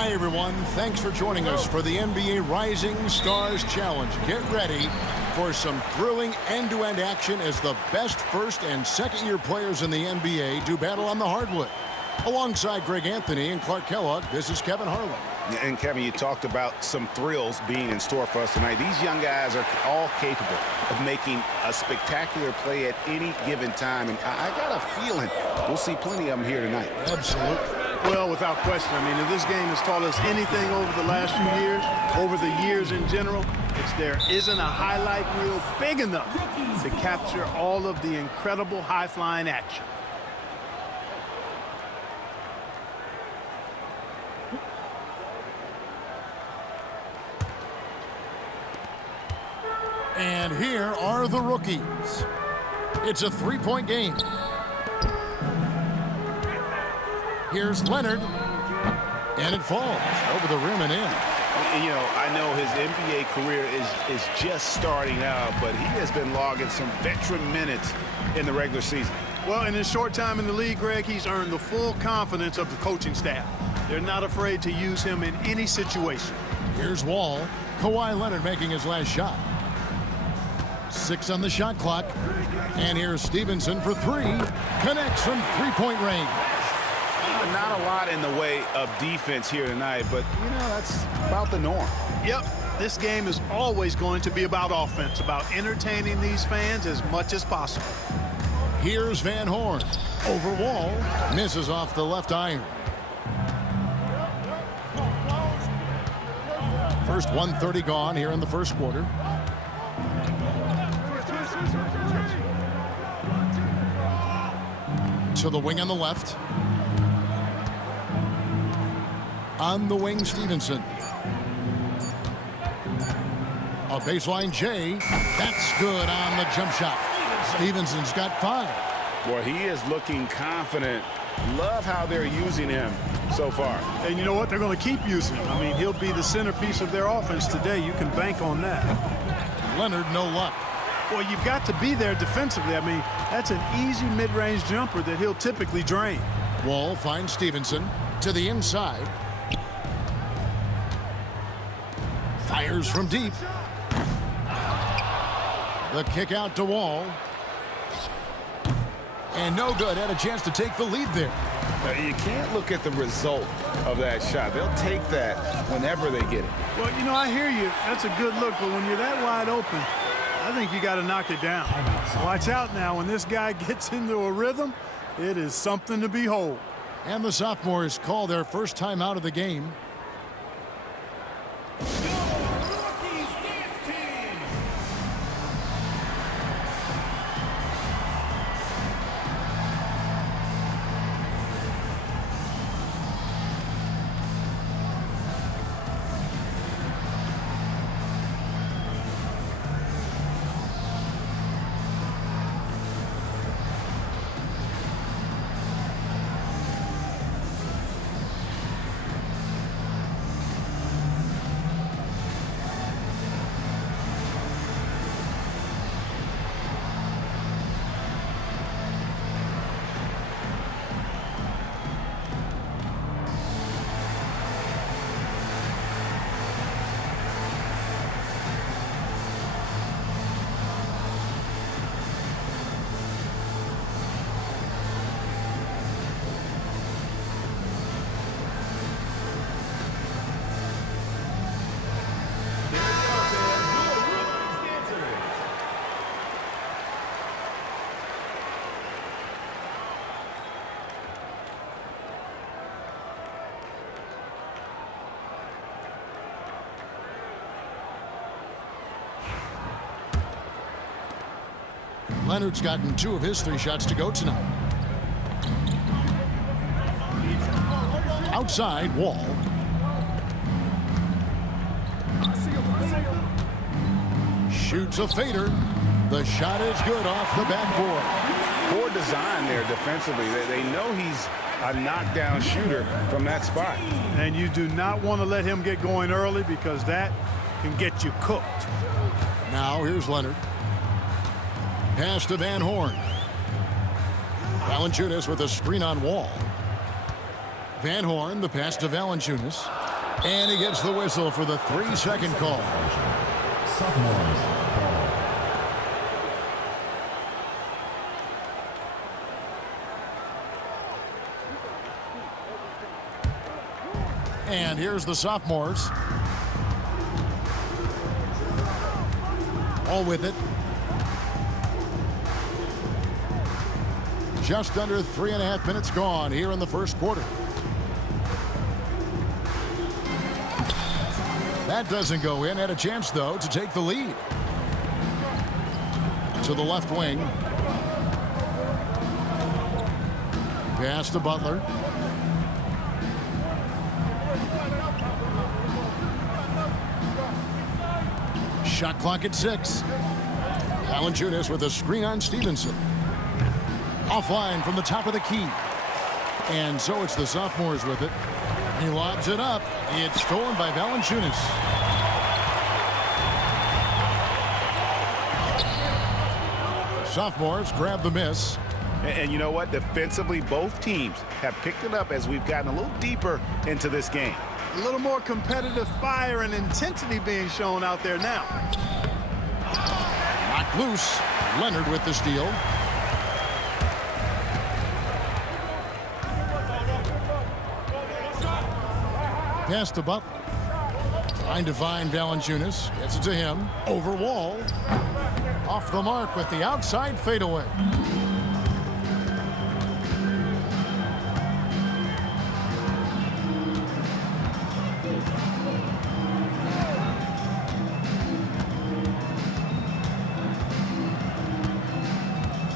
Hi, everyone. Thanks for joining us for the NBA Rising Stars Challenge. Get ready for some thrilling end-to-end action as the best first and second-year players in the NBA do battle on the hardwood. Alongside Greg Anthony and Clark Kellogg, this is Kevin Harlan. And Kevin, you talked about some thrills being in store for us tonight. These young guys are all capable of making a spectacular play at any given time. And I got a feeling we'll see plenty of them here tonight. Absolutely. Well, without question. I mean, if this game has taught us anything over the last few years, over the years in general, it's there isn't a highlight reel big enough to capture all of the incredible high-flying action. And here are the rookies. It's a three-point game. Here's Leonard. And it falls over the rim and in. You know, I know his NBA career is just starting out, but he has been logging some veteran minutes in the regular season. Well, in his short time in the league, Greg, he's earned the full confidence of the coaching staff. They're not afraid to use him in any situation. Here's Wall. Kawhi Leonard making his last shot. 6 on the shot clock. And here's Stevenson for 3. Connects from three-point range. Not a lot in the way of defense here tonight, but, you know, that's about the norm. Yep, this game is always going to be about offense, about entertaining these fans as much as possible. Here's Van Horn. Over Wall. Misses off the left iron. First 1:30 gone here in the first quarter. To the wing on the left. On the wing, Stevenson. A baseline J. That's good on the jump shot. Stevenson's got 5. Boy, he is looking confident. Love how they're using him so far. And you know what? They're going to keep using him. I mean, he'll be the centerpiece of their offense today. You can bank on that. Leonard, no luck. Well, you've got to be there defensively. I mean, that's an easy mid-range jumper that he'll typically drain. Wall finds Stevenson to the inside. Fires from deep. The kick out to Wall. And no good. Had a chance to take the lead there. You can't look at the result of that shot. They'll take that whenever they get it. Well, you know, I hear you. That's a good look. But when you're that wide open, I think you got to knock it down. Watch out now. When this guy gets into a rhythm, it is something to behold. And the sophomores call their first time out of the game. Leonard's gotten 2 of his 3 shots to go tonight. Outside, Wall. Shoots a fader. The shot is good off the backboard. Poor design there defensively. They know he's a knockdown shooter from that spot. And you do not want to let him get going early because that can get you cooked. Now here's Leonard. Pass to Van Horn. Valanciunas with a screen on Wall. Van Horn, the pass to Valanciunas. And he gets the whistle for the 3-second call. Sophomores ball. And here's the sophomores. All with it. Just under 3.5 minutes gone here in the first quarter. That doesn't go in. Had a chance, though, to take the lead. To the left wing. Pass to Butler. Shot clock at 6. Valanciunas with a screen on Stevenson. Offline from the top of the key. And so it's the sophomores with it. He lobs it up. It's stolen by Valanciunas. Sophomores grab the miss. And you know what? Defensively, both teams have picked it up as we've gotten a little deeper into this game. A little more competitive fire and intensity being shown out there now. Knocked loose. Leonard with the steal. Pass to Butler. Trying to find Valanciunas. Gets it to him. Over Wall. Off the mark with the outside fadeaway.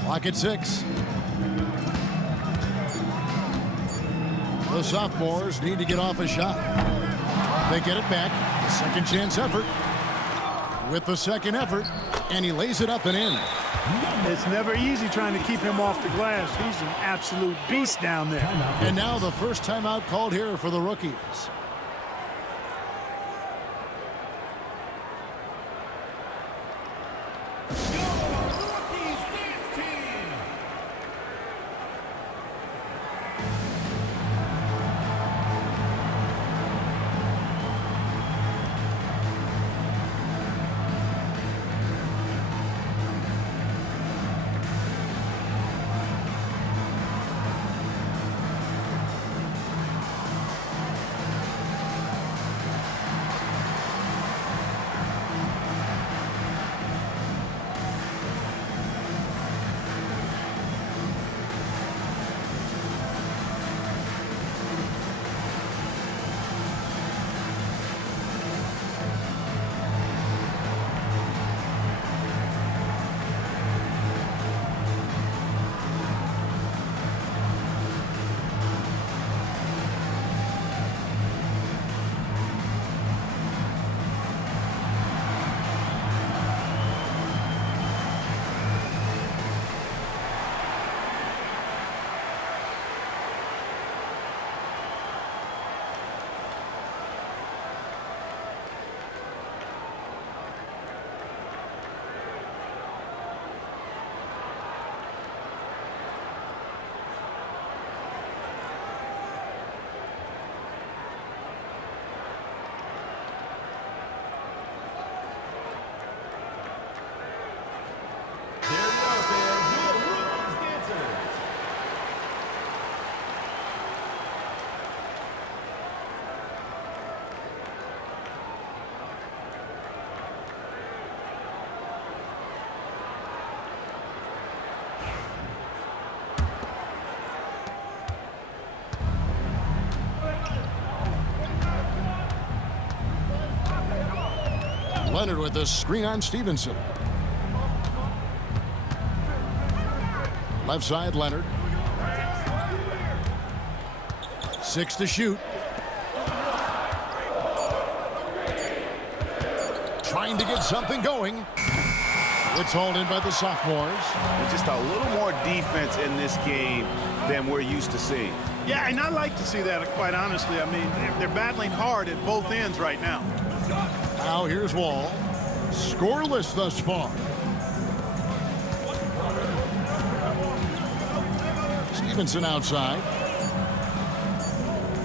Clock at 6. The sophomores need to get off a shot. They get it back. The second chance effort. With the second effort. And he lays it up and in. It's never easy trying to keep him off the glass. He's an absolute beast down there. And now the first timeout called here for the rookies. Leonard with the screen on Stevenson. Left side, Leonard. 6 to shoot. Trying to get something going. It's hauled in by the sophomores. There's just a little more defense in this game than we're used to seeing. Yeah, and I like to see that, quite honestly. I mean, they're battling hard at both ends right now. Now here's Wall. Scoreless thus far. Stevenson outside.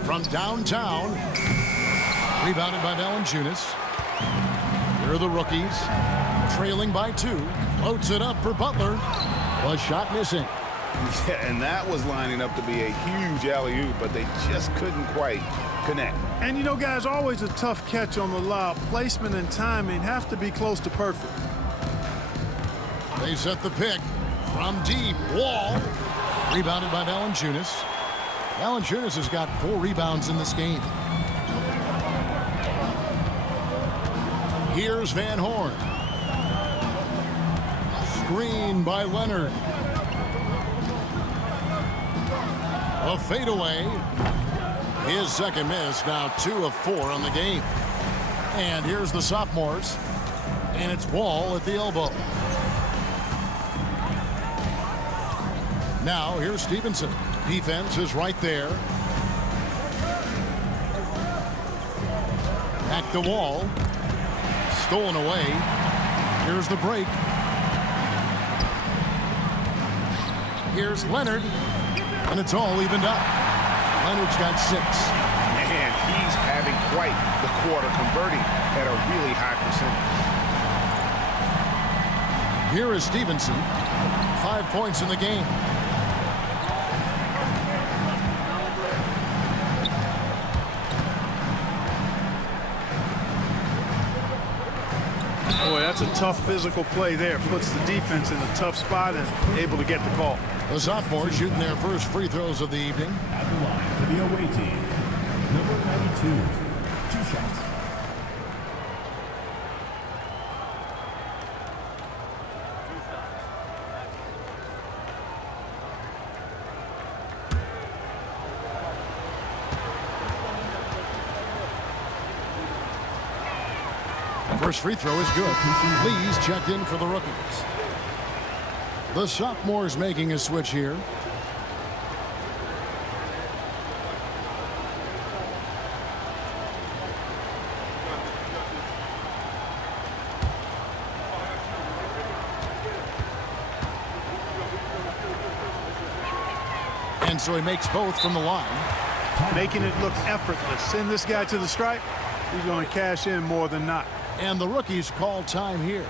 From downtown. Rebounded by Valanciunas. Here are the rookies. Trailing by 2. Loads it up for Butler. A shot missing. Yeah, and that was lining up to be a huge alley-oop, but they just couldn't quite connect. And you know, guys, always a tough catch on the lob. Placement and timing have to be close to perfect. They set the pick from deep. Wall. Rebounded by Valanciunas. Valanciunas has got 4 rebounds in this game. Here's Van Horn. Screen by Leonard. A fadeaway. His second miss, now 2 of 4 on the game. And here's the sophomores. And it's Wall at the elbow. Now here's Stevenson. Defense is right there. Back to Wall. Stolen away. Here's the break. Here's Leonard. And it's all evened up. Leonard's got 6. Man, he's having quite the quarter, converting at a really high percentage. Here is Stevenson. 5 points in the game. Boy, that's a tough physical play there. Puts the defense in a tough spot and able to get the call. The sophomores shooting their first free throws of the evening. At the line for the away team, number 92, 2 shots. First free throw is good. Lee's checked in for the rookies. The sophomores making a switch here. And so he makes both from the line. Making it look effortless. Send this guy to the stripe. He's going to cash in more than not. And the rookies call time here.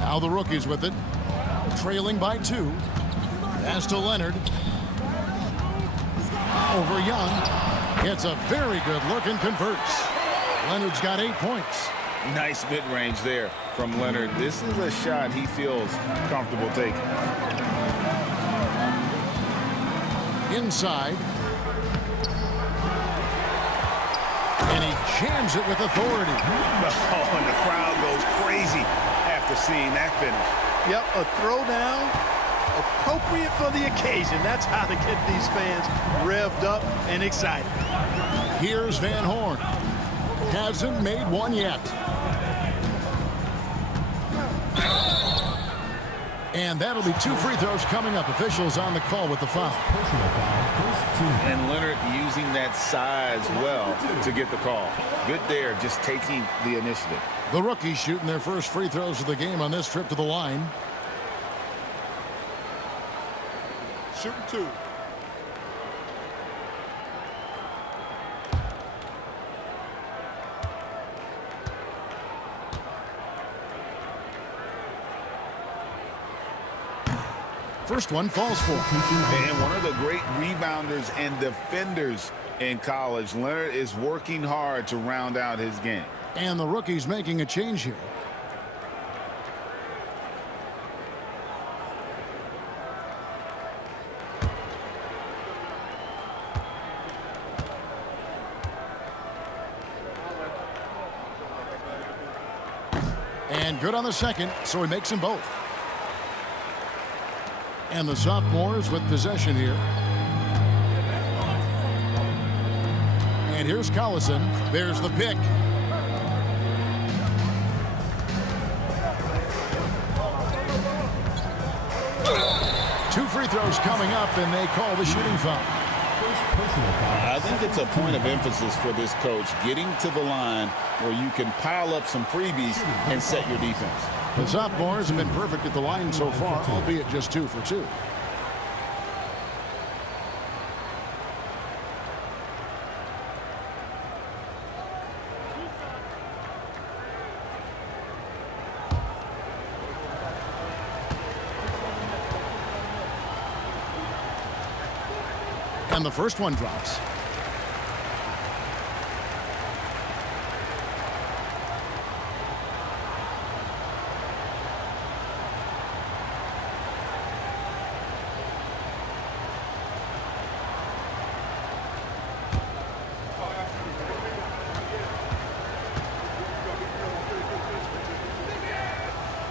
Now the rookies with it. Trailing by 2. Pass to Leonard. Over Young. Gets a very good look and converts. Leonard's got 8 points. Nice mid-range there from Leonard. This is a shot he feels comfortable taking. Inside. And he jams it with authority. Oh, and the crowd goes crazy after after seeing that finish. Yep, a throwdown appropriate for the occasion. That's how to get these fans revved up and excited. Here's Van Horn. Hasn't made one yet. And that'll be 2 free throws coming up. Officials on the call with the foul. Personal foul, first team. And Leonard using that size well to get the call. Good there, just taking the initiative. The rookies shooting their first free throws of the game on this trip to the line. Shooting 2. First one falls for. And one of the great rebounders and defenders in college. Leonard is working hard to round out his game. And the rookie's making a change here. And good on the second, so he makes them both. And the sophomores with possession here. And here's Collison. There's the pick. Two free throws coming up, and they call the shooting foul. I think it's a point of emphasis for this coach, getting to the line where you can pile up some freebies and set your defense. The sophomores have been perfect at the line so far, albeit just 2 for 2. And the first one drops.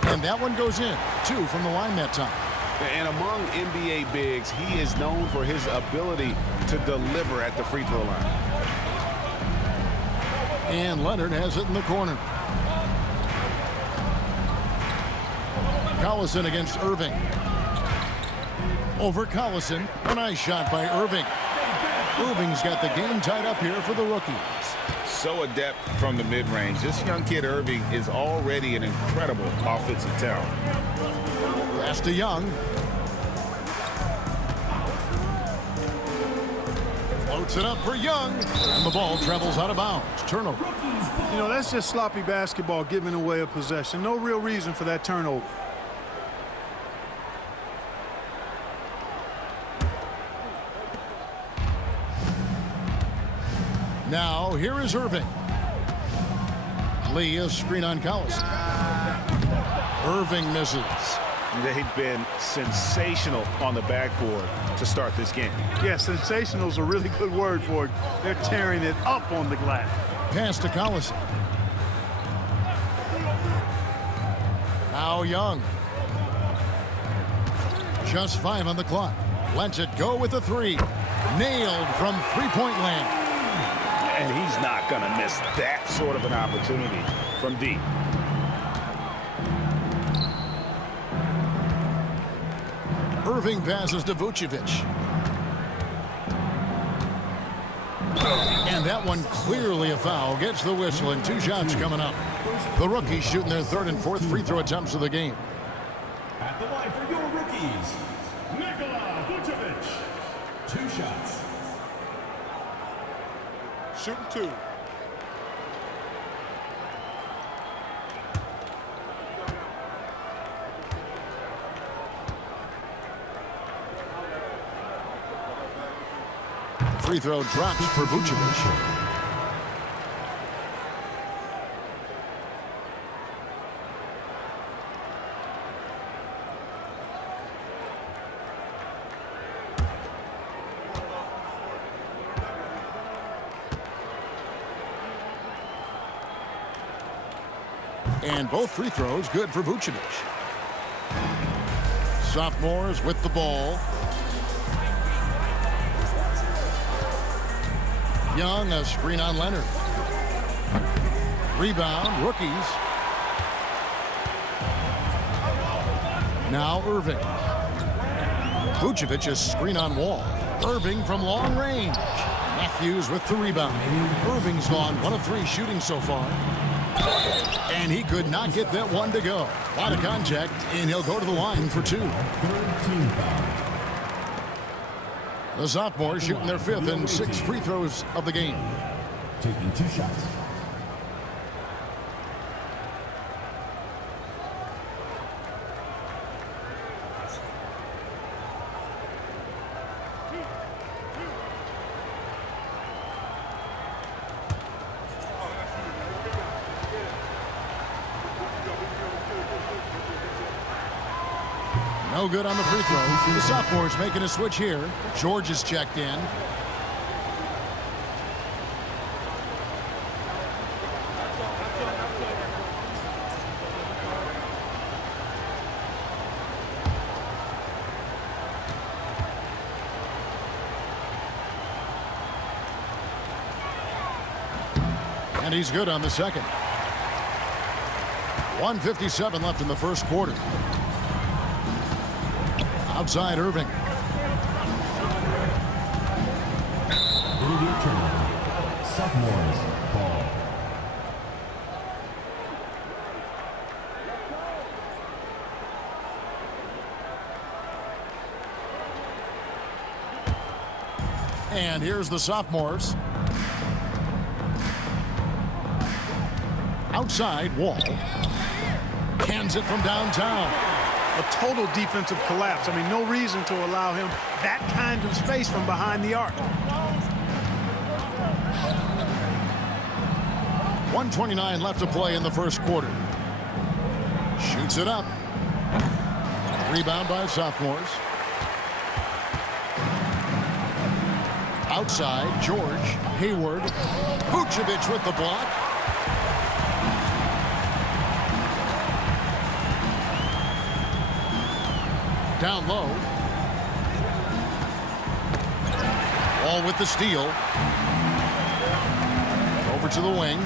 And that one goes in. 2 from the line that time. And among NBA bigs, he is known for his ability to deliver at the free throw line. And Leonard has it in the corner. Collison against Irving. Over Collison. A nice shot by Irving. Irving's got the game tied up here for the rookies. So adept from the mid-range. This young kid, Irving, is already an incredible offensive talent. Pass to Young. Floats it up for Young. And the ball travels out of bounds. Turnover. You know, that's just sloppy basketball, giving away a possession. No real reason for that turnover. Now, here is Irving. Lee, a screen on Collison. Irving misses. They've been sensational on the backboard to start this game. Yeah, sensational is a really good word for it. They're tearing it up on the glass. Pass to Collison. Now Young. Just 5 on the clock. Lets it go with the 3. Nailed from three-point land. And he's not going to miss that sort of an opportunity from deep. Irving passes to Vucevic. And that one clearly a foul. Gets the whistle and 2 shots coming up. The rookies shooting their 3rd and 4th free throw attempts of the game. At the line for your rookies, Nikola Vucevic. 2 shots. Shooting 2. Free throw drops for Vucevic. And both free throws good for Vucevic. Sophomores with the ball. Young, a screen on Leonard. Rebound, rookies. Now Irving. Vucevic, a screen on Wall. Irving from long range. Matthews with the rebound. Irving's gone 1 of 3 shooting so far. And he could not get that one to go. A lot of contact, and he'll go to the line for 2. The sophomores shooting their 5th and 6 free throws of the game. Taking 2 shots. No good on the free throw. The sophomores making a switch here. George is checked in. And he's good on the second. 1:57 left in the first quarter. Outside Irving. It'll be a turnover. Sophomores ball. And here's the sophomores. Outside, Wall. Hands it from downtown. A total defensive collapse. I mean, no reason to allow him that kind of space from behind the arc. 1:29 left to play in the first quarter. Shoots it up. Rebound by sophomores. Outside, George, Hayward. Vucevic with the block. Down low. Wall with the steal. Over to the wing.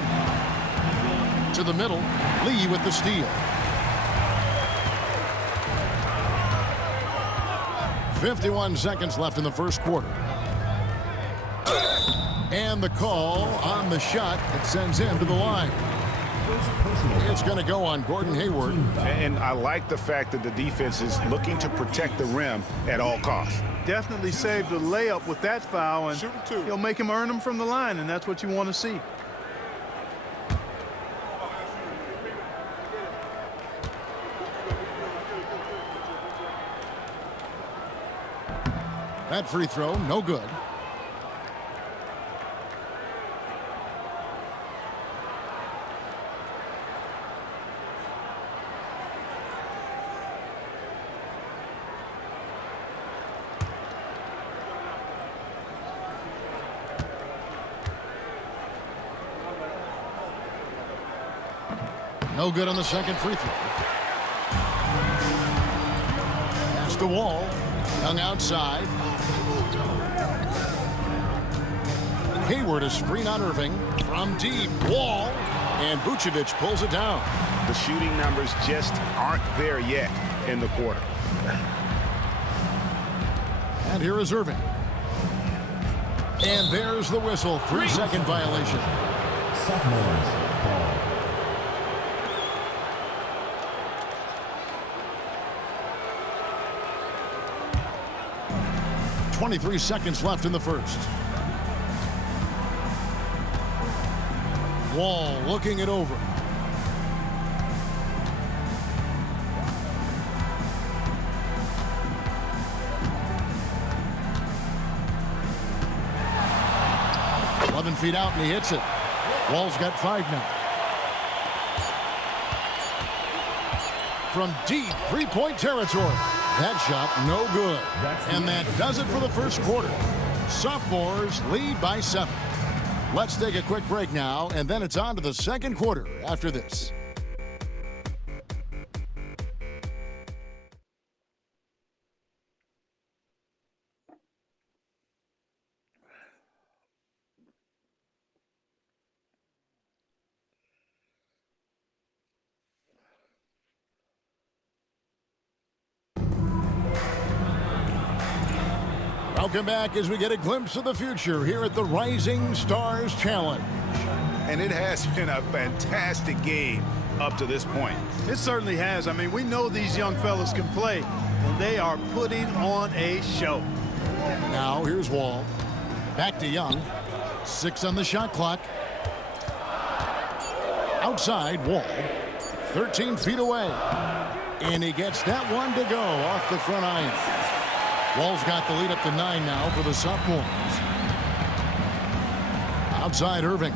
To the middle. Lee with the steal. 51 seconds left in the first quarter. And the call on the shot that sends him to the line. It's going to go on Gordon Hayward. And I like the fact that the defense is looking to protect the rim at all costs. Definitely saved a layup with that foul, and he'll make him earn them from the line, and that's what you want to see. That free throw, no good. No good on the second free throw. Pass to Wall. Young outside. Hayward, a screen on Irving. From deep. Wall. And Vucevic pulls it down. The shooting numbers just aren't there yet in the quarter. And here is Irving. And there's the whistle. 3-second violation. Sophomores ball. 23 seconds left in the first. Wall looking it over. Feet out and he hits it. Wall's got 5 now. From deep 3-point territory. That shot no good. And that does it for the first quarter. Sophomores lead by 7. Let's take a quick break now, and then it's on to the second quarter after this. Welcome back as we get a glimpse of the future here at the Rising Stars Challenge. And it has been a fantastic game up to this point. It certainly has. I mean, we know these young fellas can play, and they are putting on a show. Now here's Wall. Back to Young. 6 on the shot clock. Outside, Wall. 13 feet away. And he gets that one to go off the front iron. Wall's got the lead up to 9 now for the sophomores. Outside, Irving.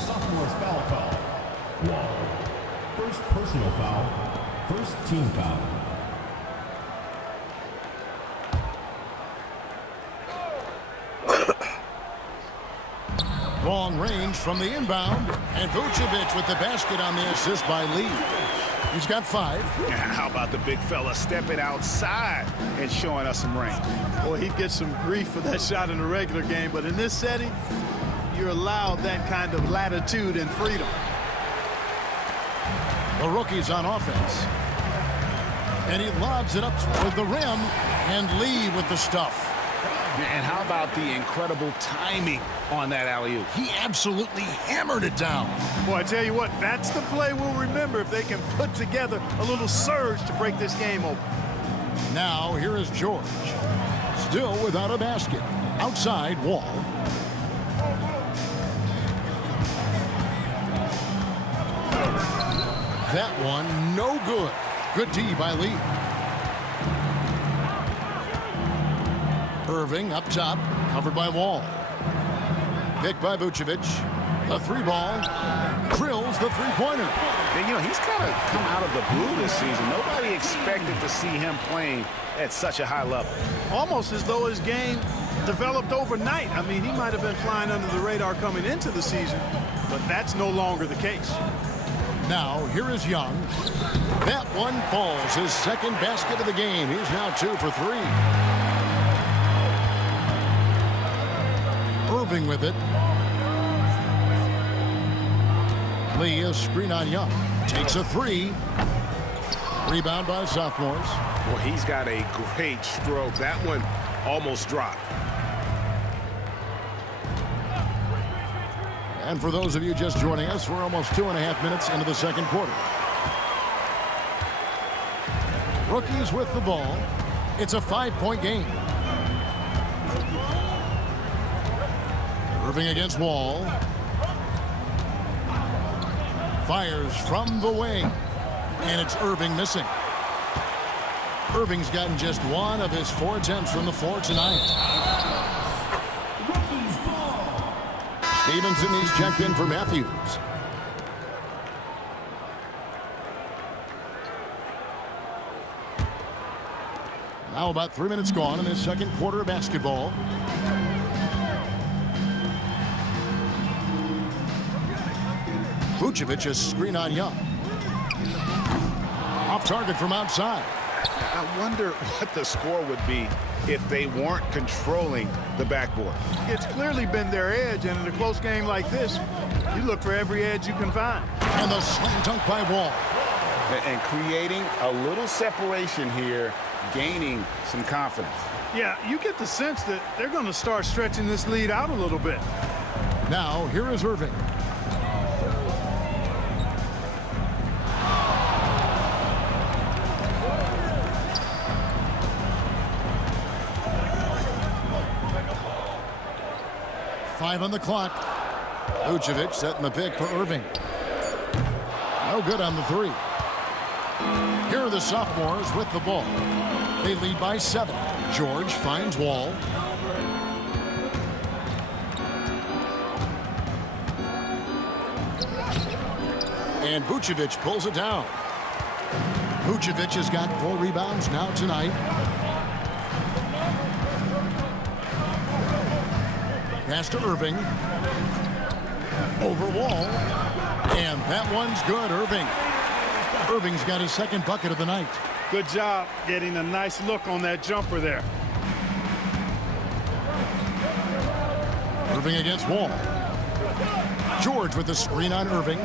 Sophomore's foul call. Wall. First personal foul. First team foul. Long range from the inbound. And Vucevic with the basket on the assist by Lee. He's got 5. How about the big fella stepping outside and showing us some range? Boy, he'd get some grief for that shot in the regular game, but in this setting, you're allowed that kind of latitude and freedom. The rookie's on offense. And he lobs it up with the rim. And Lee with the stuff. And how about the incredible timing on that alley-oop? He absolutely hammered it down. Boy, I tell you what, that's the play we'll remember if they can put together a little surge to break this game open. Now, here is George. Still without a basket. Outside, Wall. That one, no good. Good D by Lee. Irving up top, covered by Wall. Picked by Vucevic. The 3-ball. Drills the 3-pointer. And, you know, he's kind of come out of the blue this season. Nobody expected to see him playing at such a high level. Almost as though his game developed overnight. I mean, he might have been flying under the radar coming into the season, but that's no longer the case. Now, here is Young. That one falls. His second basket of the game. He's now 2 for 3. Irving with it. Lee, a screen on Young. Takes a 3. Rebound by sophomores. Well, he's got a great stroke. That one almost dropped. And for those of you just joining us, we're almost 2.5 minutes into the second quarter. Rookies with the ball. It's a 5-point game. Irving against Wall. Fires from the wing. And it's Irving missing. Irving's gotten just 1 of his 4 attempts from the floor tonight. Stevenson, he's checked in for Matthews. Now about 3 minutes gone in this second quarter of basketball. Vucevic is screen on Young. Off target from outside. I wonder what the score would be if they weren't controlling the backboard. It's clearly been their edge, and in a close game like this, you look for every edge you can find. And the slam dunk by Wall. And creating a little separation here, gaining some confidence. Yeah, you get the sense that they're going to start stretching this lead out a little bit. Now, here is Irving. Five on the clock. Vucevic setting the pick for Irving. No good on the 3. Here are the sophomores with the ball. They lead by 7. George finds Wall. And Vucevic pulls it down. Vucevic has got 4 rebounds now tonight. Pass to Irving. Over Wall. And that one's good, Irving. Irving's got his second bucket of the night. Good job getting a nice look on that jumper there. Irving against Wall. George with the screen on Irving.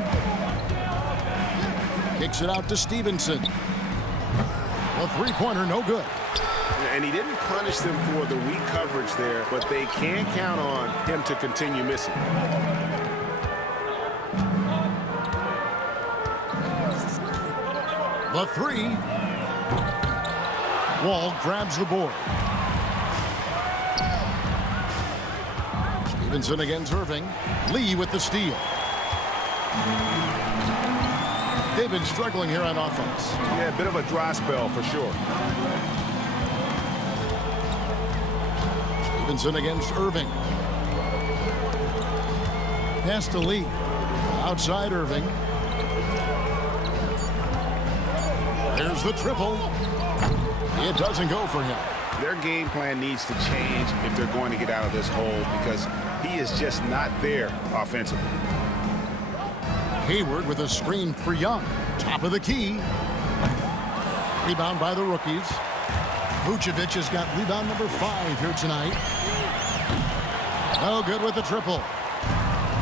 Kicks it out to Stevenson. A three-pointer, no good. And he didn't punish them for the weak coverage there, but they can count on him to continue missing. The three. Wall grabs the board. Stevenson against Irving. Lee with the steal. They've been struggling here on offense. Yeah, a bit of a dry spell for sure. Stevenson against Irving. Pass to Lee. Outside Irving. There's the triple. It doesn't go for him. Their game plan needs to change if they're going to get out of this hole because he is just not there offensively. Hayward with a screen for Young. Top of the key. Rebound by the rookies. Vucevic has got rebound number 5 here tonight. No good with the triple.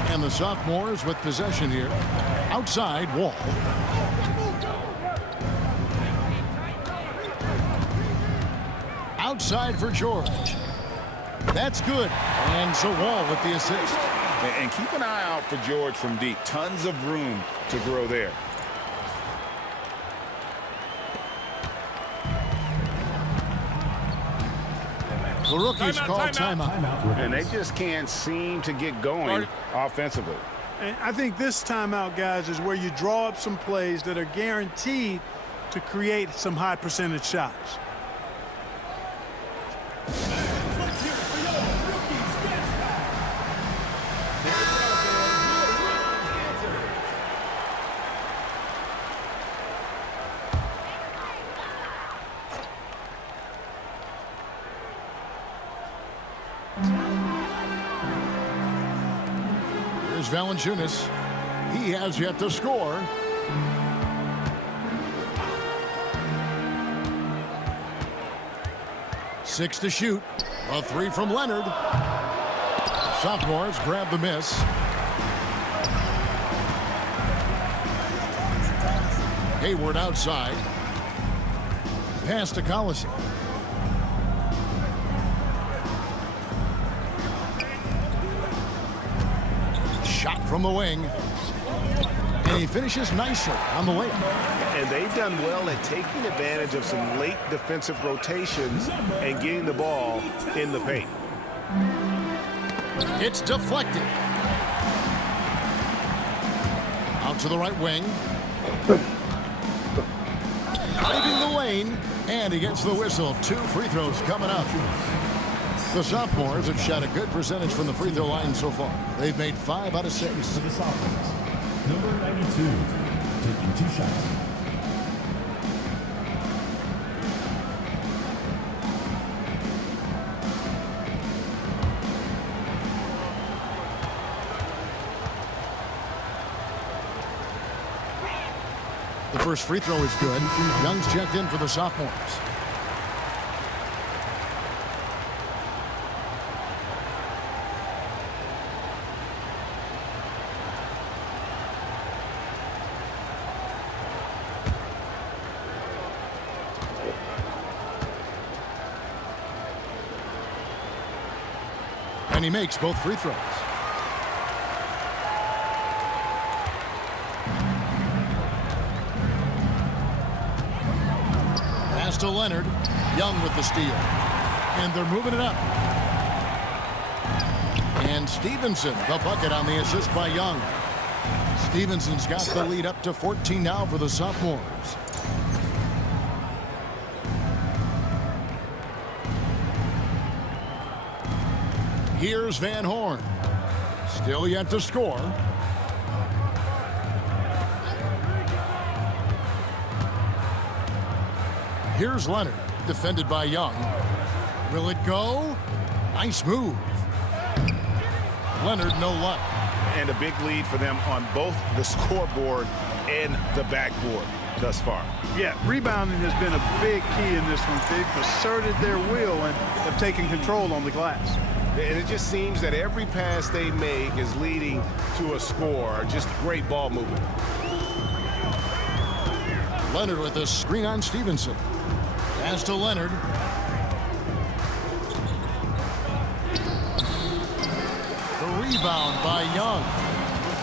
And the sophomores with possession here. Outside Wall. Outside for George. That's good. And so Wall with the assist. And keep an eye out for George from deep. Tons of room to grow there. The rookies call timeout. And they just can't seem to get going offensively. And I think this timeout, guys, is where you draw up some plays that are guaranteed to create some high percentage shots. Here's Valanciunas. He has yet to score. Six to shoot. A three from Leonard. Sophomores grab the miss. Hayward outside. Pass to Collison. Shot from the wing. And he finishes nicely on the layup. And they've done well at taking advantage of some late defensive rotations and getting the ball in the paint. It's deflected. Out to the right wing. Driving the lane. And he gets the whistle. 2 free throws coming up. The sophomores have shot a good percentage from the free throw line so far. They've made 5 out of 6. For the sophomores, number 92, taking 2 shots. The first free throw is good. Young's checked in for the sophomores. And he makes both free throws. Pass to Leonard. Young with the steal. And they're moving it up. And Stevenson, the bucket on the assist by Young. Stevenson's got the lead up to 14 now for the sophomores. Here's Van Horn. Still yet to score. Here's Leonard, defended by Young. Will it go? Nice move. Leonard, no luck. And a big lead for them on both the scoreboard and the backboard thus far. Yeah, rebounding has been a big key in this one. They've asserted their will and have taken control on the glass. And it just seems that every pass they make is leading to a score. Just great ball movement. Leonard with a screen on Stevenson. Pass to Leonard. The rebound by Young.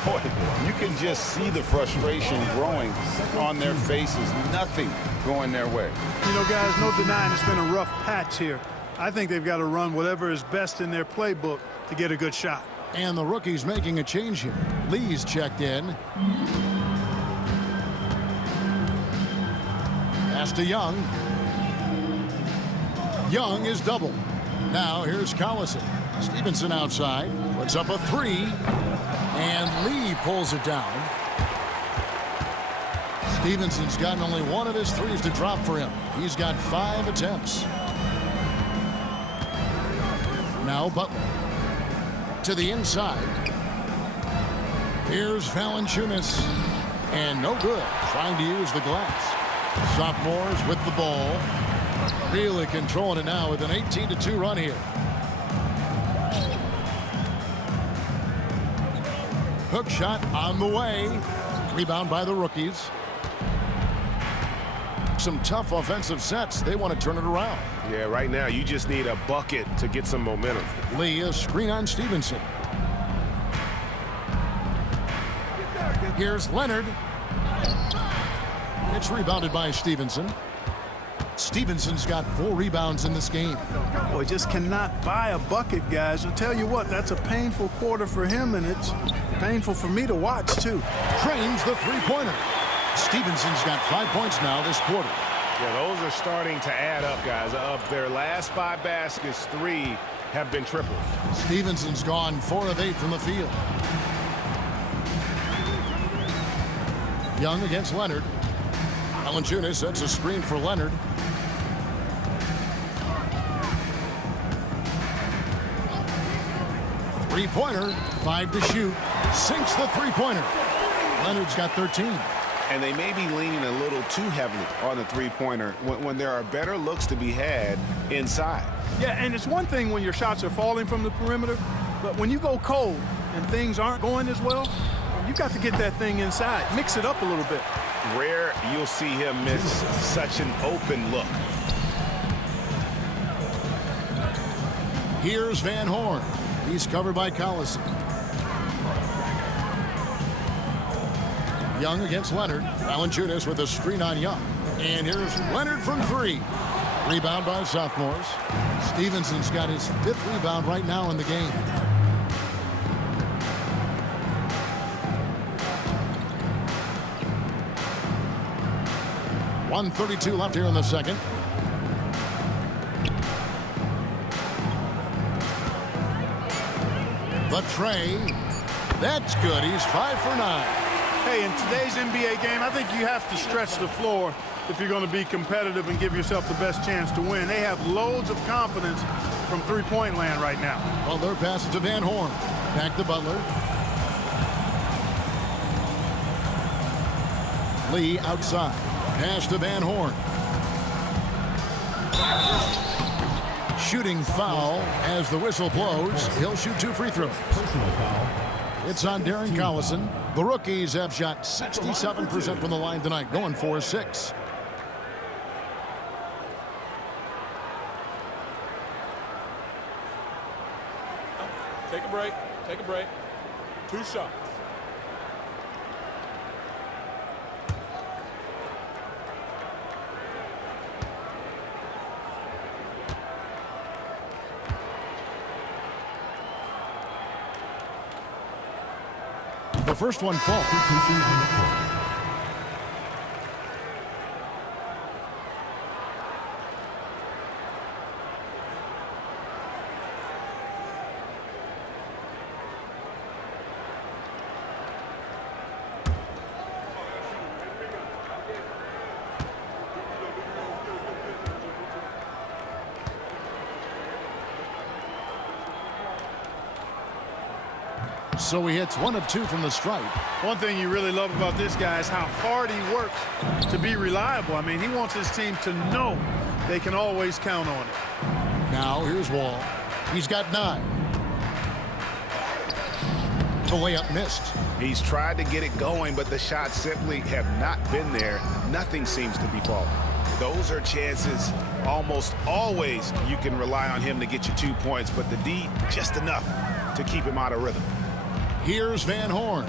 Boy, you can just see the frustration growing on their faces. Nothing going their way. You know, guys, no denying it's been a rough patch here. I think they've got to run whatever is best in their playbook to get a good shot. And the rookie's making a change here. Lee's checked in. Pass to Young. Young is double. Now here's Collison. Stevenson outside. Puts up a three. And Lee pulls it down. Stevenson's gotten only one of his threes to drop for him. He's got 5 attempts. Now Butler. To the inside. Here's Valanciunas. And no good. Trying to use the glass. Sophomores with the ball. Really controlling it now with an 18-2 run here. Hook shot on the way. Rebound by the rookies. Some tough offensive sets. They want to turn it around. Yeah, right now you just need a bucket to get some momentum. Lee, a screen on Stevenson. Here's Leonard. It's rebounded by Stevenson. Stevenson's got 4 rebounds in this game. Boy, just cannot buy a bucket, guys. I'll tell you what, that's a painful quarter for him, and it's painful for me to watch, too. Trains the three-pointer. Stevenson's got 5 points now this quarter. Yeah, those are starting to add up, guys. Of their last 5 baskets, 3 have been triples. Stevenson's gone 4 of 8 from the field. Young against Leonard. Valanciunas sets a screen for Leonard. Three-pointer, 5 to shoot. Sinks the three-pointer. Leonard's got 13. And they may be leaning a little too heavily on the three-pointer when there are better looks to be had inside. Yeah, and it's one thing when your shots are falling from the perimeter, but when you go cold and things aren't going as well, you've got to get that thing inside. Mix it up a little bit. Rare you'll see him miss such an open look. Here's Van Horn. He's covered by Collison. Young against Leonard. Valanciunas with a screen on Young. And here's Leonard from 3. Rebound by sophomores. Stevenson's got his 5th rebound right now in the game. .132 left here in the second. The tray. That's good. He's 5 for 9. Hey, in today's NBA game, I think you have to stretch the floor if you're going to be competitive and give yourself the best chance to win. They have loads of confidence from three-point land right now. Well, their pass to Van Horn. Back to Butler. Lee outside. Pass to Van Horn. Shooting foul as the whistle blows. He'll shoot 2 free throws. Personal foul. It's on Darren Collison. The rookies have shot 67% from the line tonight, going 4-6. Take a break. Take a break. 2 shots. The first one falls. So he hits 1 of 2 from the stripe. One thing you really love about this guy is how hard he works to be reliable. I mean, he wants his team to know they can always count on it. Now here's Wall. He's got 9. The layup missed. He's tried to get it going, but the shots simply have not been there. Nothing seems to be falling. Those are chances. Almost always you can rely on him to get you 2 points, but the D just enough to keep him out of rhythm. Here's Van Horn.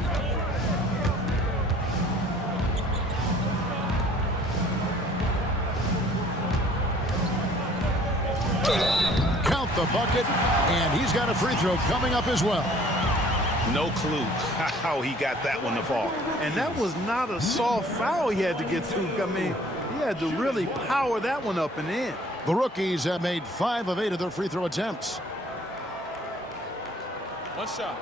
Count the bucket, and he's got a free throw coming up as well. No clue how he got that one to fall. And that was not a soft foul he had to get through. I mean, he had to really power that one up and in. The rookies have made 5 of 8 of their free throw attempts. One shot.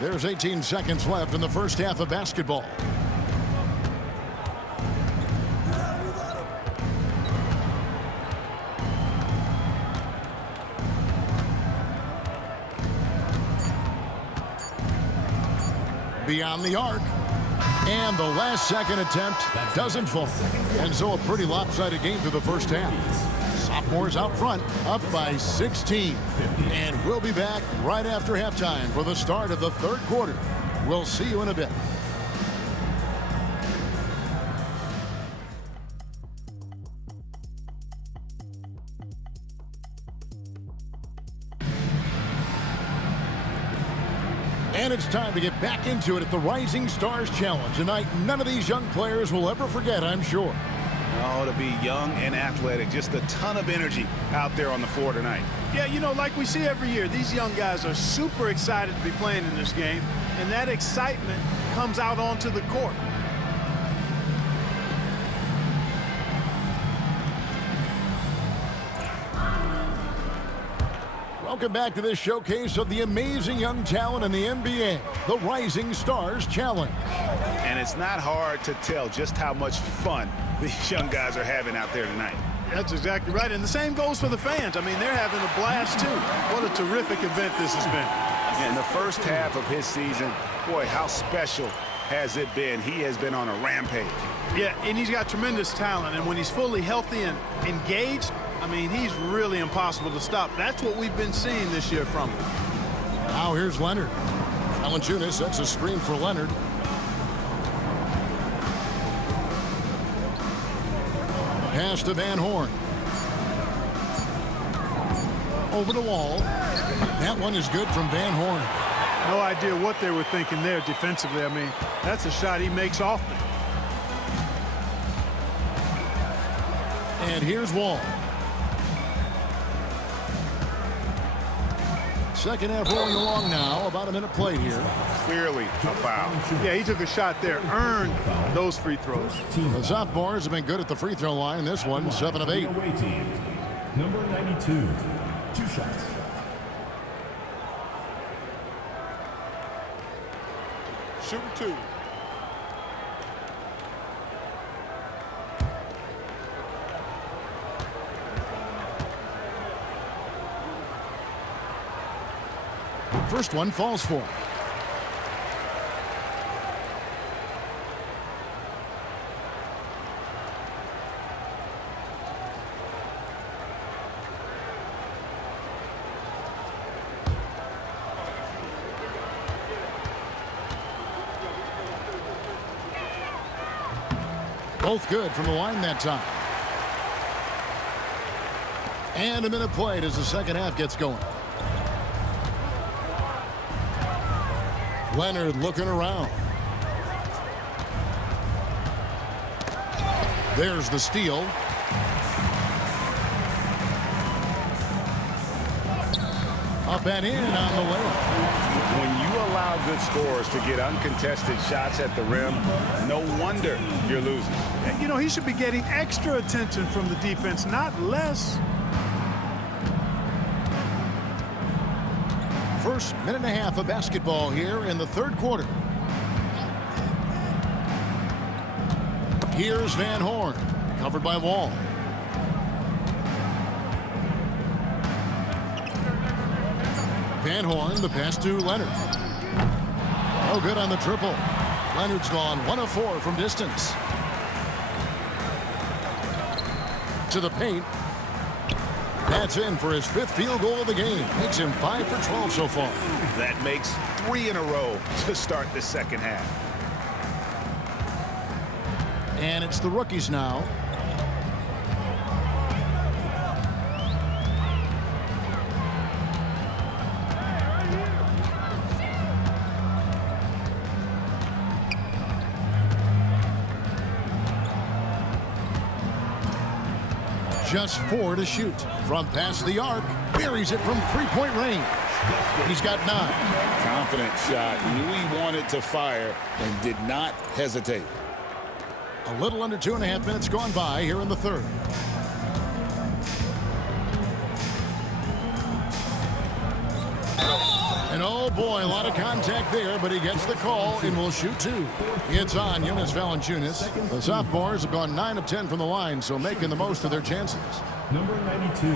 There's 18 seconds left in the first half of basketball. Beyond the arc. And the last second attempt doesn't fall. And so a pretty lopsided game through the first half. Sophomores out front, up by 16. And we'll be back right after halftime for the start of the third quarter. We'll see you in a bit. And it's time to get back into it at the Rising Stars Challenge. A night none of these young players will ever forget, I'm sure. Oh, to be young and athletic, just a ton of energy out there on the floor tonight. Yeah, you know, like we see every year, these young guys are super excited to be playing in this game, and that excitement comes out onto the court. Welcome back to this showcase of the amazing young talent in the NBA, the Rising Stars Challenge. And it's not hard to tell just how much fun these young guys are having out there tonight. That's exactly right, and the same goes for the fans. I mean, they're having a blast, too. What a terrific event this has been. In the first half of his season, boy, how special has it been? He has been on a rampage. Yeah, and he's got tremendous talent, and when he's fully healthy and engaged, I mean, he's really impossible to stop. That's what we've been seeing this year from him. Now here's Leonard. Valanciunas sets a screen for Leonard. Pass to Van Horn. Over the wall. That one is good from Van Horn. No idea what they were thinking there defensively. I mean, that's a shot he makes often. And here's Wall. Second half rolling along now. About a minute played here. Clearly a foul. Yeah, he took a shot there, earned those free throws. The sophomores have been good at the free throw line. This one, 7 of 8. Away team. Number 92, 2 shots. Shooting 2. First one falls for him. Both good from the line that time. And a minute played as the second half gets going. Leonard looking around. There's the steal. Up and in on the layup. When you allow good scorers to get uncontested shots at the rim, no wonder you're losing. You know, he should be getting extra attention from the defense, not less. First minute and a half of basketball here in the third quarter. Here's Van Horn, covered by Wall. Van Horn, the pass to Leonard. No good on the triple. Leonard's gone 1 of 4 from distance. To the paint. That's in for his 5th field goal of the game. Makes him 5 for 12 so far. That makes 3 in a row to start the second half. And it's the rookies now. Just 4 to shoot. From past the arc, buries it from 3-point range. He's got 9. Confident shot. Knew he wanted to fire and did not hesitate. A little under 2.5 minutes gone by here in the third. And oh boy, a lot of contact there, but he gets the call and will shoot 2. It's on Jonas Valanciunas. The sophomores have gone 9 of 10 from the line, so making the most of their chances. Number 92,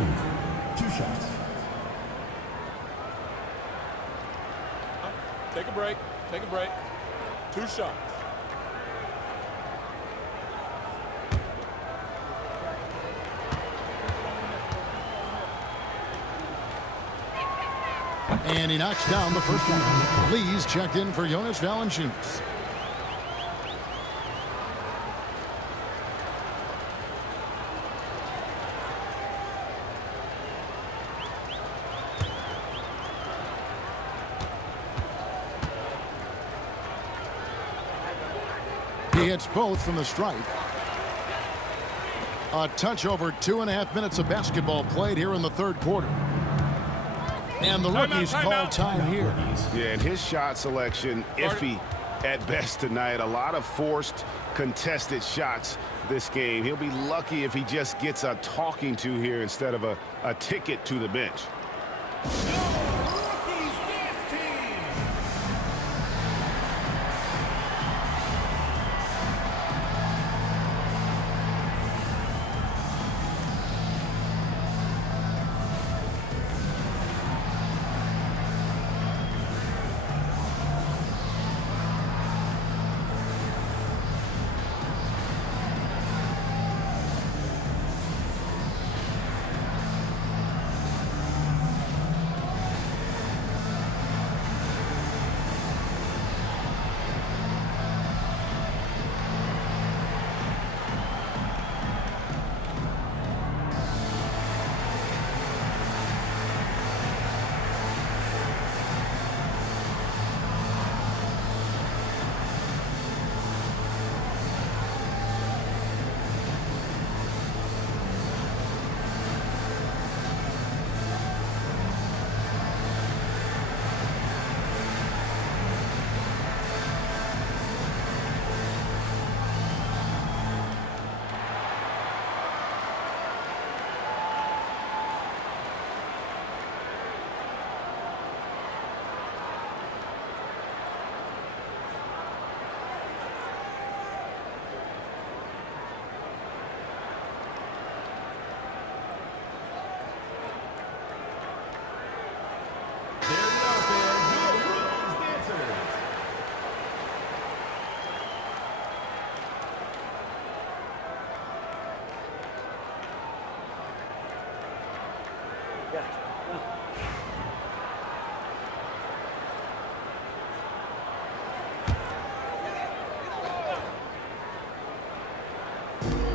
2 shots. Take a break. Take a break. 2 shots. And he knocks down the first one. Lee's checked in for Jonas Valanciunas. He hits both from the stripe. A touch over 2.5 minutes of basketball played here in the third quarter. And the rookies call time here. Yeah, and his shot selection, iffy at best tonight. A lot of forced, contested shots this game. He'll be lucky if he just gets a talking to here instead of a ticket to the bench.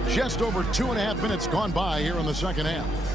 Just over 2.5 minutes gone by here in the second half.